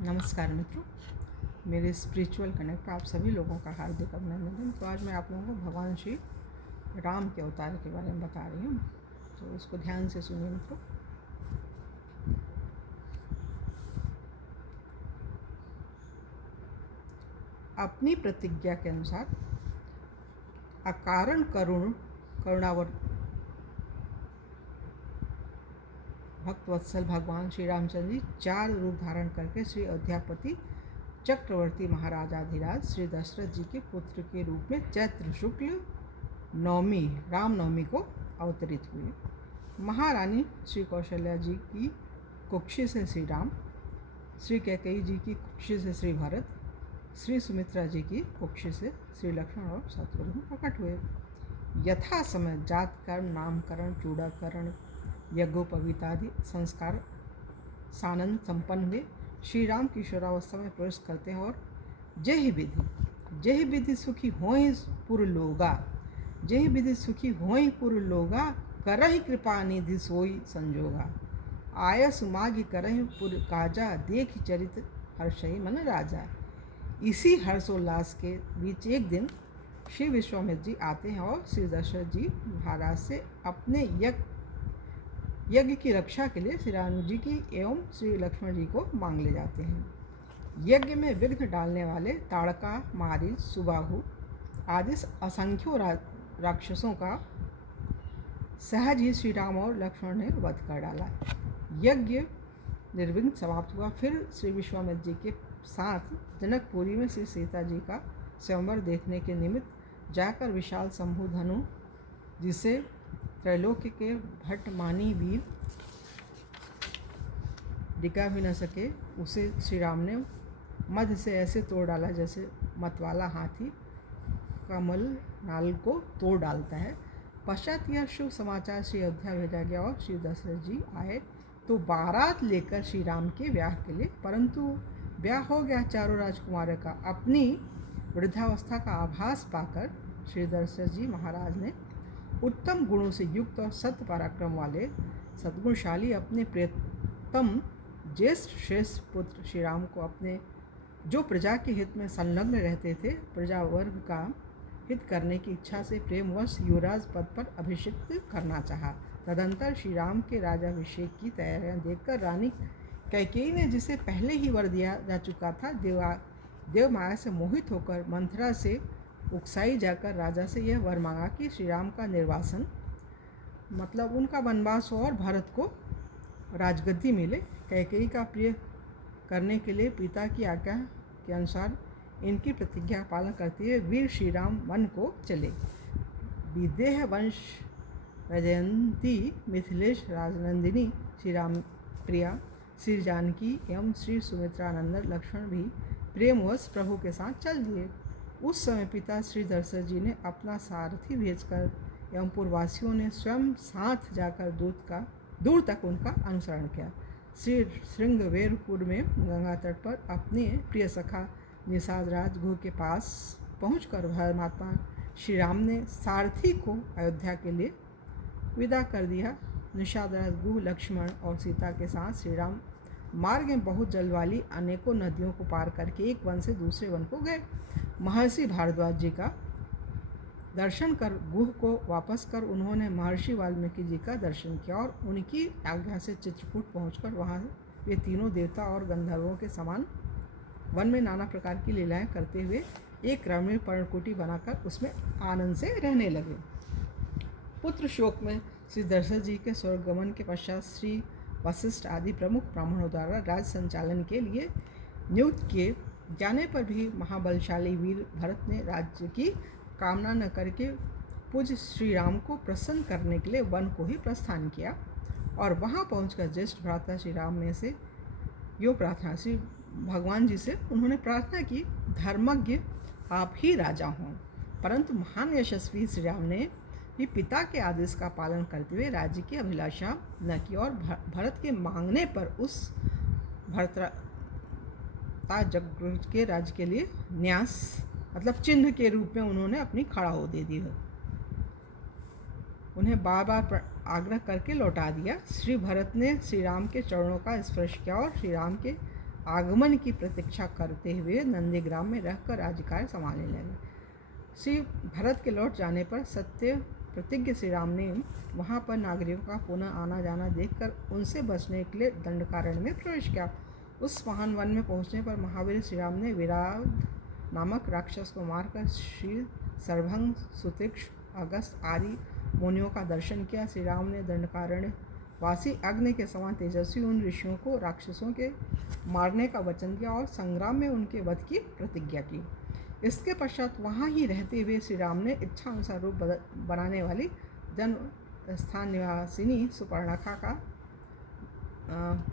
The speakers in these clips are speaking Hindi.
नमस्कार मित्रों, मेरे स्पिरिचुअल कनेक्ट आप सभी लोगों का हार्दिक अभिनंदन। तो आज मैं आप लोगों को भगवान श्री राम के अवतार के बारे में बता रही हूँ, तो इसको ध्यान से सुनिए मित्रों। अपनी प्रतिज्ञा के अनुसार अकारण करुणावर भक्तवत्सल भगवान श्री रामचंद्र जी 4 रूप धारण करके श्री अयोध्यापति चक्रवर्ती महाराजाधिराज श्री दशरथ जी के पुत्र के रूप में चैत्र शुक्ल नवमी रामनवमी को अवतरित हुए। महारानी श्री कौशल्या जी की कुक्षी से श्री राम, श्री कैकेयी जी की कुक्षी से श्री भरत, श्री सुमित्रा जी की कुक्षी से श्री लक्ष्मण और शत्रुघ्न प्रकट हुए। यथा समय जातकरण, नामकरण, चूड़ाकरण, यज्ञोपवीतादि संस्कार सानंद संपन्न हुए। श्री राम किशोरावस्था में प्रवेश करते हैं और जय विधि सुखी होय पुर लोगा, जय विधि सुखी होय पुर लोगा, करहि कृपा निधि सोई संजोगा, आयस माघ करहि पुर काजा, देख चरित हर्षहि मन राजा। इसी हर्षोल्लास के बीच एक दिन श्री विश्वामित्र जी आते हैं और श्री दशरथ जी महाराज से अपने यज्ञ की रक्षा के लिए श्री राम जी की एवं श्री लक्ष्मण जी को मांग ले जाते हैं। यज्ञ में विघ्न डालने वाले ताड़का, मारीच, सुबाहु आदि असंख्यों राक्षसों का सहज ही श्री राम और लक्ष्मण ने वध कर डाला। यज्ञ निर्विघ्न समाप्त हुआ। फिर श्री विश्वामित्र जी के साथ जनकपुरी में श्री सीता जी का स्वयंवर देखने के निमित्त जाकर विशाल शंभु धनु, जिसे त्रैलोक्य के भट्ट मानी वीर डिगा भी न सके, उसे श्री राम ने मध्य से ऐसे तोड़ डाला जैसे मतवाला हाथी कमल नाल को तोड़ डालता है। पश्चात यह शुभ समाचार श्री अयोध्या भेजा गया और श्री दशरथ जी आए तो बारात लेकर श्री राम के ब्याह के लिए, परंतु ब्याह हो गया चारों राजकुमारों का। अपनी वृद्धावस्था का आभास पाकर श्री दशरथ जी महाराज ने उत्तम गुणों से युक्त और सत्य पराक्रम वाले सद्गुणशाली अपने प्रियतम ज्येष्ठ श्रेष्ठ पुत्र श्री राम को अपने जो प्रजा के हित में संलग्न रहते थे, प्रजा वर्ग का हित करने की इच्छा से प्रेमवश युवराज पद पर अभिषिक्त करना चाहा। तदंतर श्री राम के राजाभिषेक की तैयारियां देखकर रानी कैकेयी ने, जिसे पहले ही वर दिया जा चुका था, देव माया से मोहित होकर मंथरा से उकसाई जाकर राजा से यह वर मांगा कि श्री राम का निर्वासन मतलब उनका वनवास हो और भरत को राजगद्दी मिले। कैकेयी का प्रिय करने के लिए पिता की आज्ञा के अनुसार इनकी प्रतिज्ञा पालन करते हुए वीर श्री राम वन को चले। विदेह वंश वैजयंती मिथिलेश राजनंदिनी श्री राम प्रिया श्री जानकी एवं श्री सुमित्रानंदन लक्ष्मण भी प्रेमवश प्रभु के साथ चल दिए। उस समय पिता श्री दशरथ जी ने अपना सारथी भेजकर एवं पूर्ववासियों ने स्वयं साथ जाकर दूर तक उनका अनुसरण किया। श्री श्रृंगवेरपुर में गंगा तट पर अपने प्रिय सखा निषादराज गुह के पास पहुंचकर धर्मात्मा श्री राम ने सारथी को अयोध्या के लिए विदा कर दिया। निषादराज गुह लक्ष्मण और सीता के साथ श्री राम मार्ग में बहुत जल वाली अनेकों नदियों को पार करके एक वन से दूसरे वन को गए। महर्षि भारद्वाज जी का दर्शन कर गुह को वापस कर उन्होंने महर्षि वाल्मीकि जी का दर्शन किया और उनकी आज्ञा से चित्रकूट पहुंचकर वहां वे तीनों देवता और गंधर्वों के समान वन में नाना प्रकार की लीलाएं करते हुए एक रमणीय पर्णकुटी बनाकर उसमें आनंद से रहने लगे। पुत्र शोक में श्री दशरथ जी के स्वर्गगमन के पश्चात श्री वशिष्ठ आदि प्रमुख ब्राह्मणों द्वारा राज संचालन के लिए नियुक्त किए जाने पर भी महाबलशाली वीर भरत ने राज्य की कामना न करके पूज्य श्री राम को प्रसन्न करने के लिए वन को ही प्रस्थान किया और वहां पहुंचकर ज्येष्ठ भ्राता श्री राम में से यो प्रार्थना श्री भगवान जी से उन्होंने प्रार्थना की, धर्मज्ञ आप ही राजा हों। परंतु महान यशस्वी श्री राम ने भी पिता के आदेश का पालन करते हुए राज्य की अभिलाषा न की और भरत के मांगने पर उस भरता जग के राज्य के लिए न्यास मतलब चिन्ह के रूप में उन्होंने अपनी खड़ाहो दे दी है। उन्हें बार बार आग्रह करके लौटा दिया। श्री भरत ने श्री राम के चरणों का स्पर्श किया और श्री राम के आगमन की प्रतीक्षा करते हुए नंदीग्राम में रहकर राज्यकार्य संभालने लगे। श्री भरत के लौट जाने पर सत्य प्रतिज्ञ श्री राम ने वहाँ पर नागरिकों का पुनः आना जाना देखकर उनसे बचने के लिए दंडकारण्य में प्रवेश किया। उस महान वन में पहुँचने पर महावीर श्री राम ने विराध नामक राक्षस को मारकर श्री सर्वभंग, सुतीक्ष, अगस्त आदि मुनियों का दर्शन किया। श्री राम ने दंडकारण्य वासी अग्नि के समान तेजस्वी उन ऋषियों को राक्षसों के मारने का वचन दिया और संग्राम में उनके वध की प्रतिज्ञा की। इसके पश्चात वहाँ ही रहते हुए श्री राम ने इच्छा अनुसार रूप बनाने वाली जन्म स्थान निवासिनी सुपर्णखा का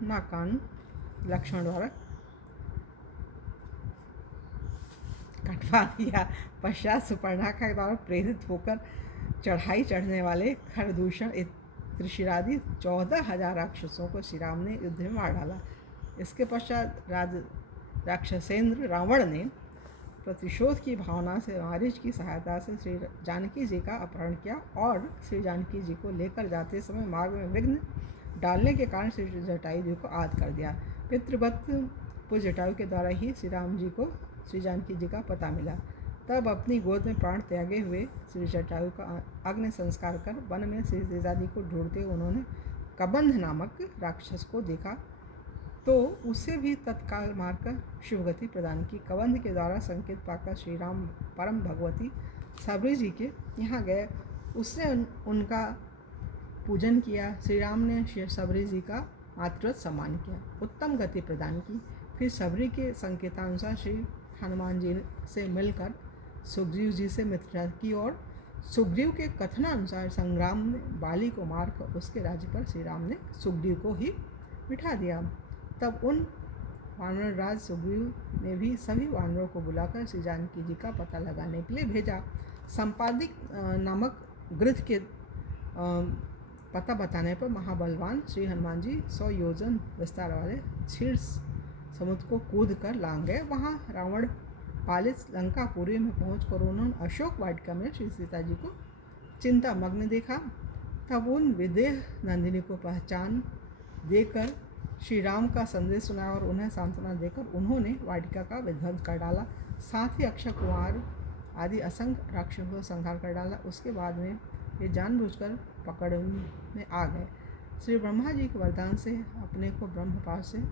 नाकान लक्ष्मण द्वारा कटवा दिया। पश्चात सुपर्णखा के द्वारा प्रेरित होकर चढ़ाई चढ़ने वाले खरदूषण त्रिशिरादि 14,000 राक्षसों को श्री राम ने युद्ध में मार डाला। इसके पश्चात राक्षसेंद्र रावण ने प्रतिशोध की भावना से मारीच की सहायता से श्री जानकी जी का अपहरण किया और श्री जानकी जी को लेकर जाते समय मार्ग में विघ्न डालने के कारण श्री जटायु जी को आद कर दिया। पितृवत पूज्य जटायु के द्वारा ही श्री राम जी को श्री जानकी जी का पता मिला। तब अपनी गोद में प्राण त्यागे हुए श्री जटायु का अग्नि संस्कार कर वन में श्री सीता जी को ढूंढते उन्होंने कबंध नामक राक्षस को देखा तो उसे भी तत्काल मारकर शिवगति प्रदान की। कबंध के द्वारा संकेत पाकर श्री राम परम भगवती सबरी जी के यहाँ गए। उसने उनका पूजन किया। श्री राम ने श्री सबरी जी का आतुरत सम्मान किया, उत्तम गति प्रदान की। फिर सबरी के संकेतानुसार श्री हनुमान जी से मिलकर सुग्रीव जी से मित्रता की और सुग्रीव के कथनानुसार संग्राम में बाली को मारकर उसके राज्य पर श्री राम ने सुग्रीव को ही बिठा दिया। तब उन वानर राज सुग्रीव ने भी सभी वानरों को बुलाकर श्री जानकी जी का पता लगाने के लिए भेजा। संपादिक नामक गृध के पता बताने पर महाबलवान श्री हनुमान जी 100 योजन विस्तार वाले क्षीर समुद्र को कूद कर लांग गए। वहाँ रावण पालित लंकापुरी में पहुंचकर उन्होंने अशोक वाटिका में श्री सीता जी को चिंता मग्न देखा। तब उन विदेह नंदिनी को पहचान देकर श्री राम का संदेश सुनाया और उन्हें सांत्वना देकर उन्होंने वाटिका का विध्वंस कर डाला। साथ ही अक्षय कुमार आदि असंख्य राक्षसों को संहार कर डाला। उसके बाद में ये जानबूझकर पकड़ में आ गए। श्री ब्रह्मा जी के वरदान से अपने को ब्रह्मपाश से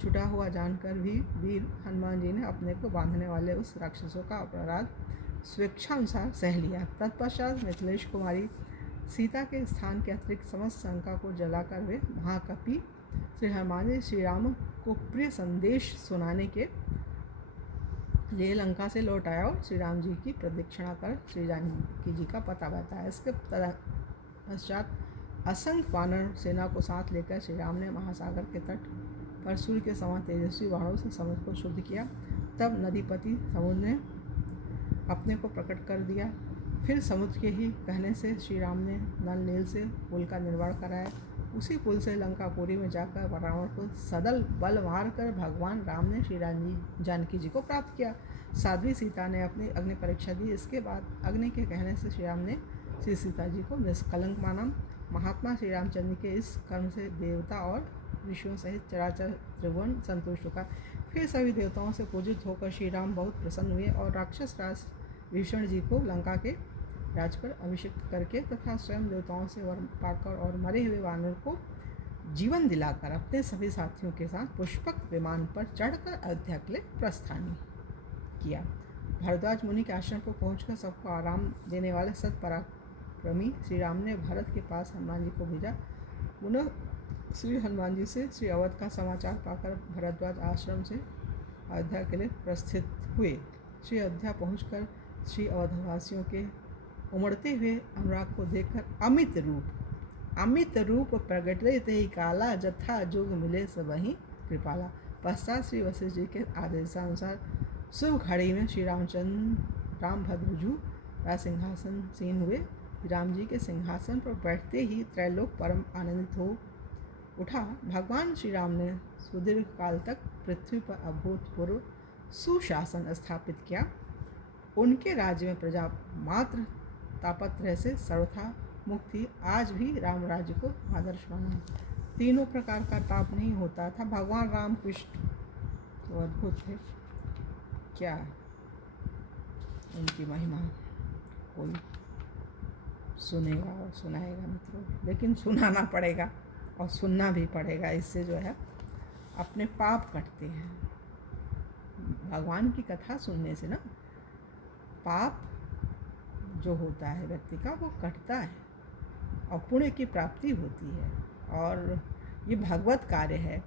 छुटा हुआ जानकर भी वीर हनुमान जी ने अपने को बांधने वाले उस राक्षसों का अपराध स्वेच्छानुसार सह लिया। तत्पश्चात मिथिलेश कुमारी सीता के स्थान के अतिरिक्त समस्त शंका को जलाकर वे महाकपि श्री हनुमान जी श्री राम को प्रिय संदेश सुनाने के लिए लंका से लौट आया और श्री राम जी की प्रदक्षिणा कर श्री जानकी जी का पता बताया। इसके पश्चात असंख्य वानर सेना को साथ लेकर श्री राम ने महासागर के तट पर सूर्य के समान तेजस्वी बाणों से समुद्र को शुद्ध किया। तब नदीपति समुद्र ने अपने को प्रकट कर दिया। फिर समुद्र के ही कहने से श्री राम ने नल नील से पुल का निर्माण कराया। उसी पुल से लंकापुरी में जाकर रावण को सदल बल मार कर भगवान राम ने श्री जानकी जी को प्राप्त किया। साध्वी सीता ने अपनी अग्नि परीक्षा दी। इसके बाद अग्नि के कहने से श्री राम ने श्री सीता जी को निष्कलंक माना। महात्मा श्री रामचंद्र के इस कर्म से देवता और ऋषियों सहित चराचर त्रिभुवन संतुष्ट होगा। फिर सभी देवताओं से पूजित होकर श्री राम बहुत प्रसन्न हुए और राक्षस राज भीषण जी को लंका के राज पर अभिषिक्त करके तथा स्वयं देवताओं से वर पाकर और मरे हुए वानर को जीवन दिलाकर अपने सभी साथियों के साथ पुष्पक विमान पर चढ़कर अयोध्या के लिए प्रस्थान किया। भरद्वाज मुनि के आश्रम पर पहुंचकर सबको आराम देने वाले सत्पराक्रमी श्री राम ने भरत के पास हनुमान जी को भेजा। पुनः श्री हनुमान जी से श्री अवध का समाचार पाकर भरद्वाज आश्रम से अयोध्या के लिए प्रस्थित हुए। श्री अयोध्या पहुंचकर श्री अवधवासियों के उमड़ते हुए अनुराग को देखकर अमित रूप प्रगटते ही काला जथा जोग मिले सबहि कृपाला। पश्चात श्री वशिष्ठ जी के आदेशानुसार शुभ घड़ी में श्री रामभद्रजू का सिंहासन सीन हुए। राम जी के सिंहासन पर बैठते ही त्रैलोक परम आनंदित हो उठा। भगवान श्री राम ने सुदीर्घ काल तक पृथ्वी पर अभूतपूर्व सुशासन स्थापित किया। उनके राज्य में प्रजा मात्र तापत्रय से सर्वथा मुक्ति आज भी राम राज्य को आदर्श माना। तीनों प्रकार का ताप नहीं होता था। भगवान राम कृष्ण तो अद्भुत थे। क्या उनकी महिमा कोई सुनेगा और सुनाएगा मित्रों, लेकिन सुनाना पड़ेगा और सुनना भी पड़ेगा। इससे जो है अपने पाप कटते हैं। भगवान की कथा सुनने से ना पाप जो होता है व्यक्ति का वो कटता है और पुण्य की प्राप्ति होती है। और ये भगवत कार्य है।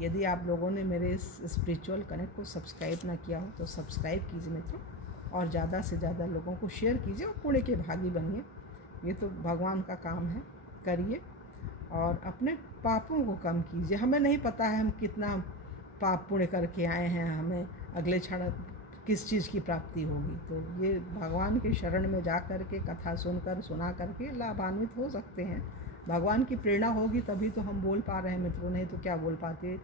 यदि आप लोगों ने मेरे इस स्पिरिचुअल कनेक्ट को सब्सक्राइब ना किया हो तो सब्सक्राइब कीजिए मित्रों, और ज़्यादा से ज़्यादा लोगों को शेयर कीजिए और पुण्य के भागी बनिए। ये तो भगवान का काम है, करिए और अपने पापों को कम कीजिए। हमें नहीं पता है हम कितना पाप पुण्य करके आए हैं, हमें अगले क्षण किस चीज़ की प्राप्ति होगी। तो ये भगवान के शरण में जा कर के कथा सुनकर सुना करके लाभान्वित हो सकते हैं। भगवान की प्रेरणा होगी तभी तो हम बोल पा रहे हैं मित्रों, नहीं तो क्या बोल पाते,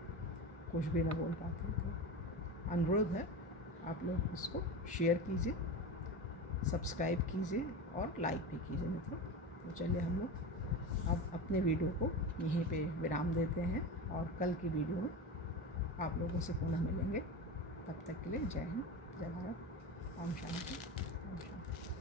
कुछ भी ना बोल पाते। तो अनुरोध है आप लोग इसको शेयर कीजिए, सब्सक्राइब कीजिए और लाइक भी कीजिए मित्रों। तो चलिए हम लोग अब अपने वीडियो को यहीं पे विराम देते हैं और कल की वीडियो में आप लोगों से पुनः मिलेंगे। तब तक के लिए जय हिंद, जय भारत, ओम शांति, ओम शांति।